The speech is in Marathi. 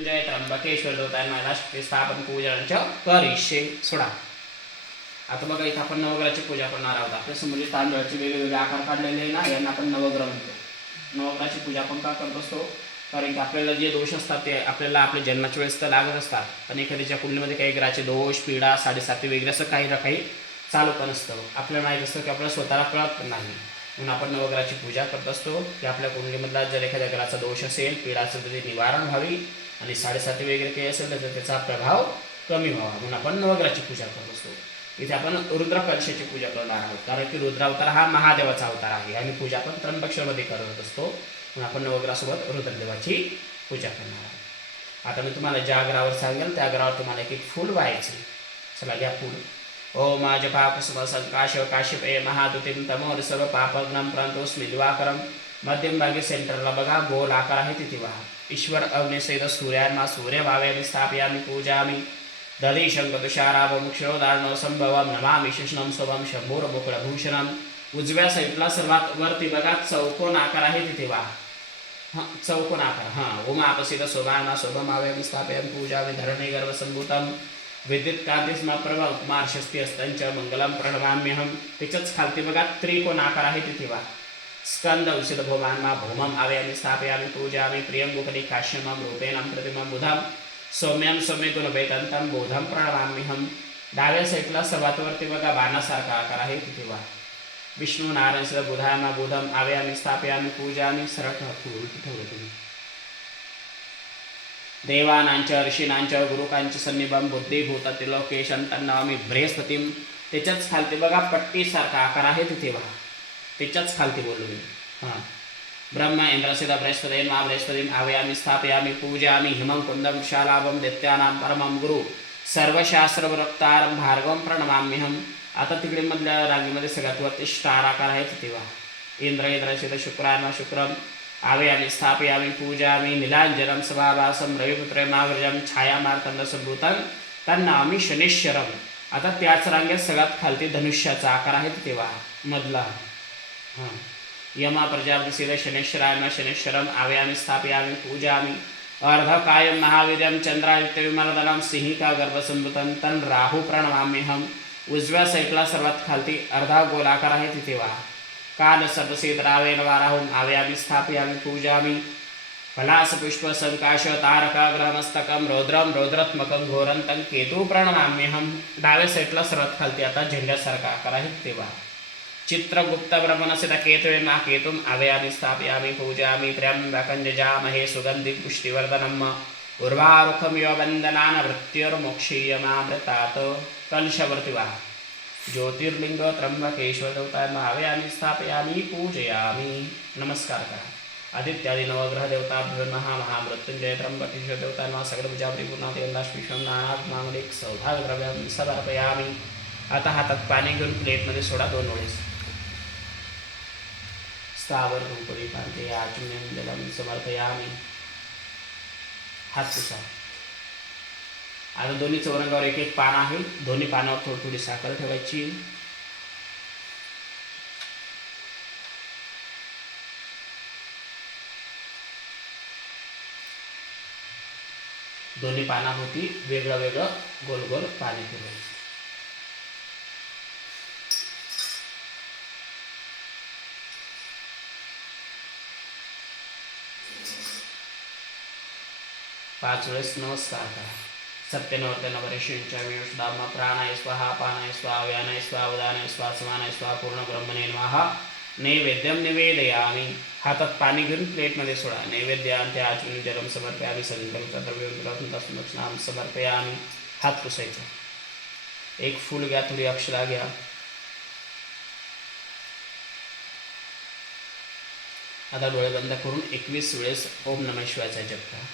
मृत्युंजय त्र्यंबकेश्वर देवतांना स्थापन पूजनाच्या करिष्ये सोडा. आता बघा इथं आपण नवग्रहाची पूजा करणार आहोत. आपल्या समोर तांदळाचे वेगवेगळे आकार काढलेले आहे ना, यांना आपण नवग्रह म्हणतो. नवग्रहाची पूजा आपण का करत असतो? कारण की आपल्याला जे दोष असतात ते आपल्याला आपल्या जन्माच्या वेळेस तर लागत असतात, पण एखाद्याच्या कुंडलीमध्ये काही ग्रहाचे दोष, पीडा, 7.5 वगैरे असं काही ना काही चालू पण असतं. आपल्याला माहीत असतं की आपल्याला स्वतःला कळत पण नाही, म्हणून आपण नवग्रहाची पूजा करत असतो की आपल्या कुंडलीमधला जर एखाद्या ग्रहाचा दोष असेल, पीडा असेल तर ते निवारण व्हावी, आणि 7.5 वगैरे काही असेल तर त्याचा प्रभाव कमी व्हावा, म्हणून आपण नवग्रहाची पूजा करत असतो. इथे आपण रुद्र कलशाची पूजा करणार आहोत, कारण की रुद्रावतार हा महादेवाचा अवतार आहे आणि पूजा आपण त्र्यंबकेश्वरमध्ये करत असतो, म्हणून आपण नवग्रहासोबत रुद्रदेवाची पूजा करणार आहोत. आता मी तुम्हाला ज्या ग्रहावर सांगेल त्या ग्रहावर तुम्हाला एक फूल व्हायचे. चला घ्या फूल. ओम जपा कुसुम संकाश काश्यपे महादुतीम तमोर सर्व पापग्नम प्रांतोस्मि दिवाकरम. मध्यम भागी सेंटरला बघा गोल आकार आहे तिथे व्हा. ईश्वर अग्निसेद सूर्यान्मा सूर्य भावे स्थापयामी पूजामी. दधी शंख तुषाराभमुक्षोदारणो संभवम नमामि शिष्णम स्वम शंभूर मुकुळभूषणम. उजव्या साईडला सर्वात वरती बघा चौकोन आकार आहे तिथे व्हा. चौकोन आकार. उमापसित शोभाना शोभमावे स्थापयामी पूजामी धरणे गर्भसंभूतम. विद्युत कांतिस्मा प्रभा कुमारशस्ती असतांच मंगलम प्रणमाम्यहम. त्याच्याच खालती बघा त्रिकोण आकार आहे तिथे व्हा. स्कंद उषित भोमान्मा भौमम आव्यामी स्थापयामी पूजामी. प्रियंगुकली काश्यमम रूपेणम प्रतिमम बुधम. सौम्यम सौम्य गुणभेदंतम बोधम प्रणमाम्यहम. डाव्या साईडला सर्वात वरती बघा बाणासारखा आकार आहे तिथे व्हा. विष्णू नारायण सद बुधामा बुधम आव्यामी स्थापयामी पूजामी. सरळ ठेवलं तुम्ही. देवानांच्या ऋषीनांच्या गुरुकांचे सन्निभम बुद्धिभूत त्रिलोकेशन तन्नामी बृहस्पतीम. त्याच्याच खालती बघा पट्टीसारखा आकार आहे तिथे व्हा. त्याच्याच खालती बोललो मी. ब्रह्म इंद्रसिद बृहस्पतीन मा बृहस्पतीम आव्यामी स्थापयामी पूजामी. हिमं कुंदम शालाभम दैत्यानां परमं गुरु. सर्वशास्त्रवक्तारं भार्गवं प्रणमाम्यहम. आता तिकडे मधल्या रांगेमध्ये सगळ्यात वरती स्टार आकार आहे तिथे व्हा. इंद्रसिद शुक्रान्मा शुक्रम आव्यामी स्थापयामी पूजामी. नीलांजनं सभाभासं रविपुत्रे माव्रजं छायामार्तंड संभूतं तन्नामी शनेश्वरम. आता त्याच रांगेत सगळ्यात खालती धनुष्याचा आकार आहे तिथे व्हा मधला. यमा प्रजापतिसिद शनेश्वराय शनेश्वरम आव्यामी स्थापयामी पूजामी. अर्धकायं महावीर्यं चंद्रादित्य विमलदनं सिंहिका गर्भसंभूतं तन् राहू प्रणमाम्यहम. उजव्या साईडला सर्वात खालती अर्धा गोल आकार आहे तिथे व्हा. काल सर्वसेत रावेण वाराहुम आव्यामी स्थापयामी पूजामी. पलास पुष्प संकाश तारका ग्रहमस्तकम रौद्रम रौद्रात्मकं घोरंतं केतु प्रणमाम्यहम. डाव्या साईडला सर्वात खालती आता झेंड्यासारखा आकार आहे तेव्हा. चित्रगुप्त ब्रह्मणसित केतवे मा केतुम आव्यामी स्थापयामी पूजामी. त्र्यंबकं जजामहे सुगंधि पुष्टिवर्धनम. उर्वारुकमिव वंदनान मृत्युर्मोक्षीयमामृतात्. कलशावरती व्हा. ज्योतिर्लिंग त्र्यंबकेश्वर देवतांना आव्यामी स्थापयामी पूजयामी. नमस्कार करा. आदित्यादि नवग्रह देवताभ्यो नमः. महामृत्युंजय त्र्यंबकेश्वर देवतांना सगळ पूजापरी पूर्ण देवदाश्विषम नानाद मांगलिक सौभाग्यद्रव्यं समर्पयामी. आता हातात पाणी घेऊन प्लेटमध्ये सोडा 2 वेळेस. स्थावर रूपरी पांते आचम्यं जलं समर्पयामी. हात पुसा. आता दोन्ही चौरंगावर एक एक पान आहे. दोन्ही पानावर थोडी थोडी साखर ठेवायची. दोन्ही पानाभोवती वेगळं वेगळं गोल गोल पाणी ठेवायचं. पाच वेळेस नमस्कार करा. सत्यनवर्तनवरेशिंच्या विष्णाम प्राणाय स्वाहा पानाय स्वाहा व्यानाय स्वाहा उदानाय स्वाहा समानाय स्वाहा पूर्ण ब्रह्मणे नमः. नैवेद्यम निवेदयामी. हातात पाणी घेऊन प्लेटमध्ये सोडा. नैवेद्यांते आचमन जलम समर्पयामी. संकल्पद्रव्यं समर्पयामी. हात पुसायचा. एक फूल घ्या, थोडी अक्षरा घ्या. आता डोळे बंद करून 21 वेळेस ओम नमः शिवायचा जप करा.